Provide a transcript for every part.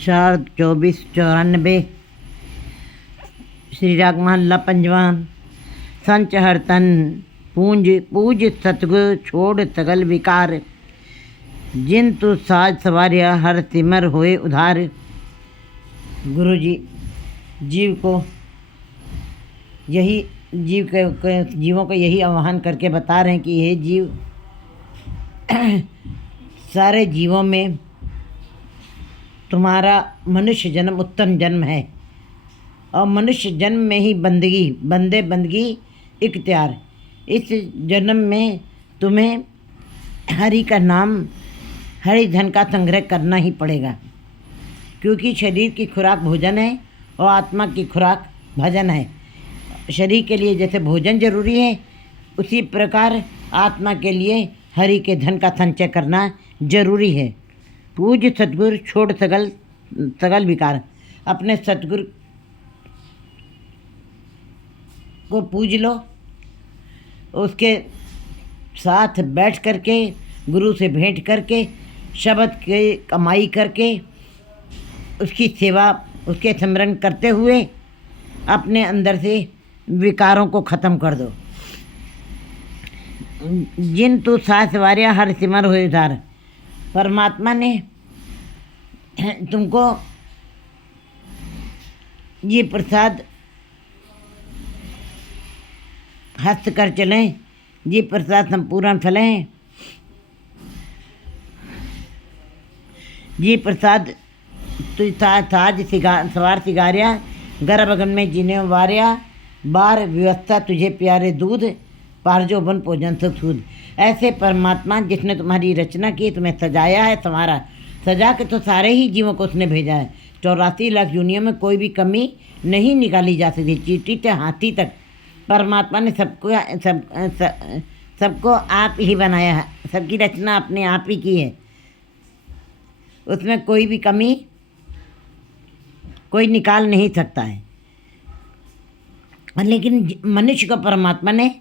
4-24-94 श्री राग महल्ला पंजवा। संच हर तन पूंज पूज सतगुर छोड़ सगल विकार, जिन तू साज सवारिया हर सिमर होए उधार। गुरु जी जीव को यही जीवों को यही आह्वान करके बता रहे हैं कि ये जीव सारे जीवों में तुम्हारा मनुष्य जन्म उत्तम जन्म है और मनुष्य जन्म में ही बंदगी इख्तियार। इस जन्म में तुम्हें हरि का नाम, हरि धन का संग्रह करना ही पड़ेगा, क्योंकि शरीर की खुराक भोजन है और आत्मा की खुराक भजन है। शरीर के लिए जैसे भोजन जरूरी है, उसी प्रकार आत्मा के लिए हरि के धन का संचय करना जरूरी है। पूज सतगुरु छोड़ सगल विकार। अपने सतगुरु को पूज लो, उसके साथ बैठ करके, गुरु से भेंट करके, शब्द के कमाई करके, उसकी सेवा, उसके स्मरण करते हुए अपने अंदर से विकारों को ख़त्म कर दो। जिन तू सास वारिया हर सिमर हुए उधार। परमात्मा ने तुमको ये प्रसाद हस्त कर चलें, ये प्रसाद संपूर्ण फलें, ये प्रसाद ताज सवार सिगारिया, गर्भ में जीने वारिया, बार व्यवस्था तुझे प्यारे दूध, पारजो बन भोजन सब सूद। ऐसे परमात्मा जिसने तुम्हारी रचना की, तुम्हें सजाया है, तुम्हारा सजा के तो सारे ही जीवों को उसने भेजा है। 84 लाख दुनिया में कोई भी कमी नहीं निकाली जा सकती। चींटी से हाथी तक परमात्मा ने सबको आप ही बनाया है, सबकी रचना अपने आप ही की है। उसमें कोई भी कमी कोई निकाल नहीं सकता है। लेकिन मनुष्य को परमात्मा ने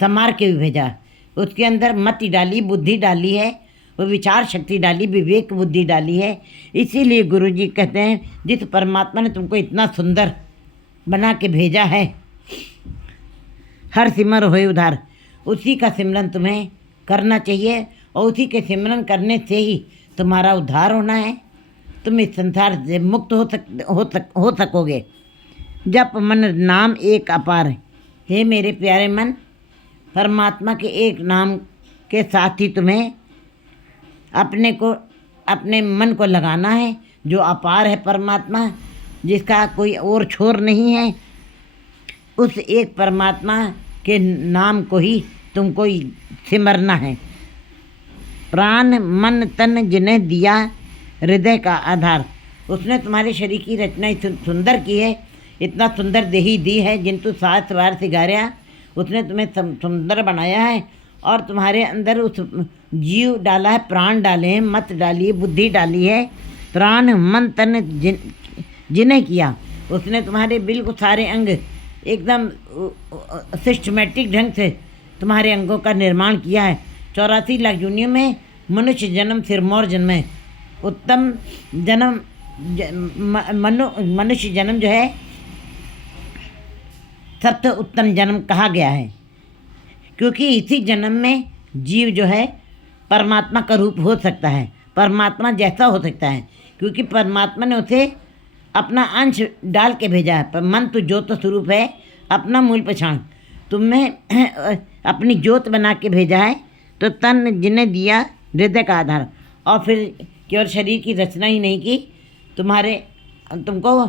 संवार के भी भेजा, उसके अंदर मति डाली, बुद्धि डाली है, वो विचार शक्ति डाली, विवेक बुद्धि डाली है। इसीलिए गुरु जी कहते हैं, जिस परमात्मा ने तुमको इतना सुंदर बना के भेजा है, हर सिमर होए उधार, उसी का सिमरन तुम्हें करना चाहिए और उसी के सिमरन करने से ही तुम्हारा उद्धार होना है। तुम इस संसार से मुक्त हो सकोगे। जप मन नाम एक अपार। हे मेरे प्यारे मन, परमात्मा के एक नाम के साथ ही तुम्हें अपने मन को लगाना है, जो अपार है परमात्मा, जिसका कोई और छोर नहीं है। उस एक परमात्मा के नाम को ही तुमको सिमरना है। प्राण मन तन जिन्हें दिया हृदय का आधार। उसने तुम्हारे शरीर की रचना सुंदर की है, इतना सुंदर देही दी है, जिंतु सात वार सिगारिया, उसने तुम्हें सुंदर बनाया है और तुम्हारे अंदर उस जीव डाला है, प्राण डाले हैं, मत डाली है, बुद्धि डाली है। प्राण मन तन जिन्हें किया, उसने तुम्हारे बिल्कुल सारे अंग एकदम सिस्टमेटिक ढंग से तुम्हारे अंगों का निर्माण किया है। 84 लाख दुनिया में मनुष्य जन्म सिरमौर जन्म है। उत्तम जन्म मनुष्य जन्म जो है सबसे उत्तम जन्म कहा गया है, क्योंकि इसी जन्म में जीव जो है परमात्मा का रूप हो सकता है, परमात्मा जैसा हो सकता है, क्योंकि परमात्मा ने उसे अपना अंश डाल के भेजा है। पर मन तो ज्योत स्वरूप है, अपना मूल पहचान, तुम्हें अपनी ज्योत बना के भेजा है। तो तन जिन्हें दिया हृदय का आधार, और फिर केवल शरीर की रचना ही नहीं की, तुमको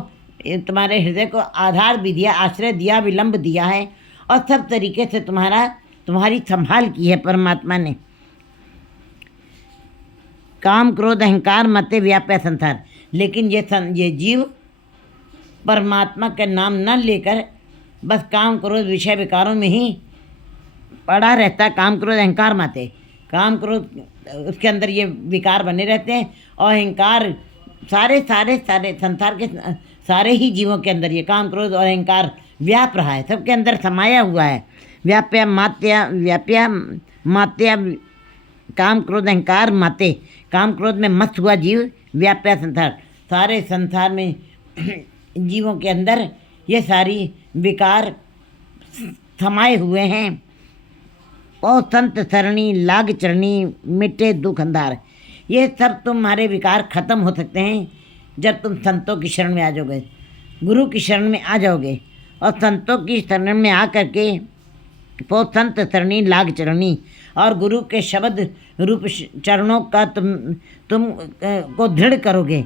तुम्हारे हृदय को आधार भी दिया, आश्रय दिया, विलंब दिया है, और सब तरीके से तुम्हारी संभाल की है परमात्मा ने। काम क्रोध अहंकार मते व्याप्य संसार। लेकिन ये जीव परमात्मा का नाम न लेकर बस काम क्रोध विषय विकारों में ही पड़ा रहता। काम क्रोध अहंकार माते, काम क्रोध उसके अंदर ये विकार बने रहते हैं, और अहंकार सारे संसार के सारे ही जीवों के अंदर ये काम क्रोध और अहंकार व्याप रहा है, सबके अंदर समाया हुआ है। व्याप्य मात्या काम क्रोध अहंकार माते। काम क्रोध में मस्त हुआ जीव व्याप्य संसार सारे संसार में जीवों के अंदर ये सारी विकार समाये हुए हैं। ओ संत सरणी लाग चरणी मिटे दुख अंधार। ये सब तुम्हारे विकार खत्म हो सकते हैं जब तुम संतों की शरण में आ जाओगे, गुरु की शरण में आ जाओगे। और संतों की शरण में आ करके वो संत सरणी लाग चरणी और गुरु के शब्द रूप चरणों का तुम को दृढ़ करोगे,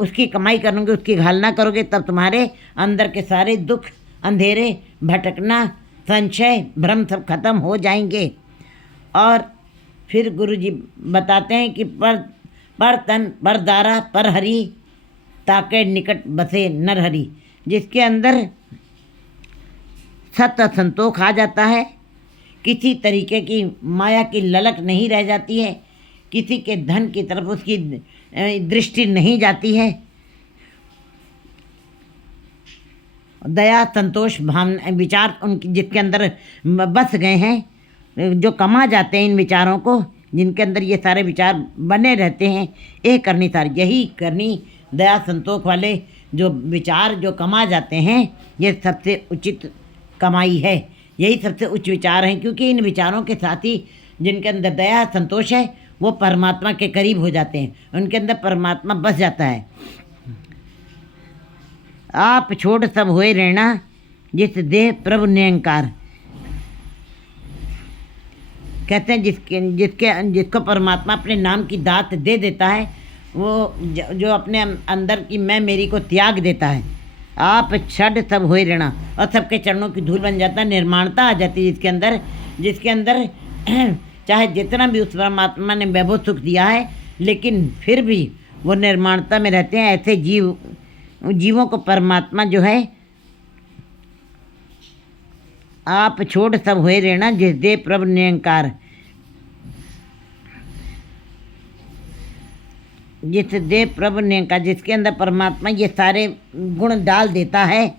उसकी कमाई करोगे, उसकी घालना करोगे, तब तुम्हारे अंदर के सारे दुख, अंधेरे, भटकना, संशय, भ्रम सब खत्म हो जाएंगे। और फिर गुरु जी बताते हैं कि पर तन पर दारा पर हरि ताके निकट बसे नर हरि। जिसके अंदर सत्य संतोष आ जाता है, किसी तरीके की माया की ललक नहीं रह जाती है, किसी के धन की तरफ उसकी दृष्टि नहीं जाती है, दया संतोष भावना विचार उनके जिसके अंदर बस गए हैं, जो कमा जाते हैं इन विचारों को, जिनके अंदर ये सारे विचार बने रहते हैं, एक करनी सारी यही करनी दया संतोष वाले जो विचार जो कमा जाते हैं, ये सबसे उचित कमाई है, यही सबसे उच्च विचार हैं। क्योंकि इन विचारों के साथ ही जिनके अंदर दया संतोष है वो परमात्मा के करीब हो जाते हैं, उनके अंदर परमात्मा बस जाता है। आप छोड़ सब होए रहना जिस देह प्रभु निरंकार। कहते हैं जिसको परमात्मा अपने नाम की दात दे देता है, वो जो अपने अंदर की मैं मेरी को त्याग देता है। आप छड़ सब होए रहना और सबके चरणों की धूल बन जाता है, निर्माणता आ जाती है जिसके अंदर चाहे जितना भी उस परमात्मा ने वैभव सुख दिया है, लेकिन फिर भी वो निर्माणता में रहते हैं। ऐसे जीवों को परमात्मा जो है आप छोड़ सब होए रहना जिस दे प्रभु निरंकार। जिस दे प्रभु निरंकार, जिसके अंदर परमात्मा ये सारे गुण डाल देता है,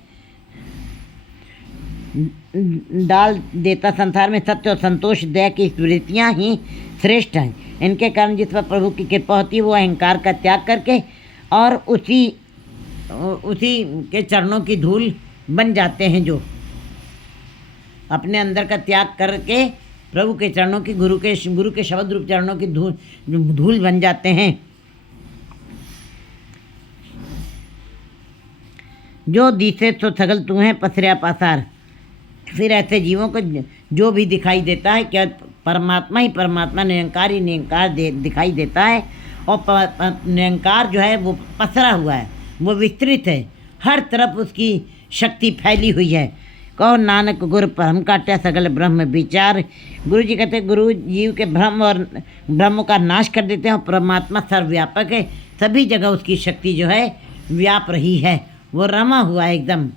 डाल देता। संसार में सत्य और संतोष दया की स्मृतियाँ ही श्रेष्ठ हैं। इनके कारण जिस पर प्रभु की कृपा होती है वो अहंकार का त्याग करके और उसी के चरणों की धूल बन जाते हैं, जो अपने अंदर का त्याग करके प्रभु के चरणों की गुरु के शब्द रूप चरणों की धूल बन जाते हैं। जो दिसे तो सगल तू है पसरिया पासार। फिर ऐसे जीवों को जो भी दिखाई देता है क्या परमात्मा ही परमात्मा निरंकार ही निरंकार दिखाई देता है। और निरंकार जो है वो पसरा हुआ है, वो विस्तृत है, हर तरफ उसकी शक्ति फैली हुई है। कहो नानक गुरु परम काट्या सगल ब्रह्म विचार। गुरु जी कहते हैं गुरु जीव के भ्रम और ब्रह्म का नाश कर देते हैं और परमात्मा सर्वव्यापक है, सभी जगह उसकी शक्ति जो है व्याप रही है, वो रमा हुआ है एकदम।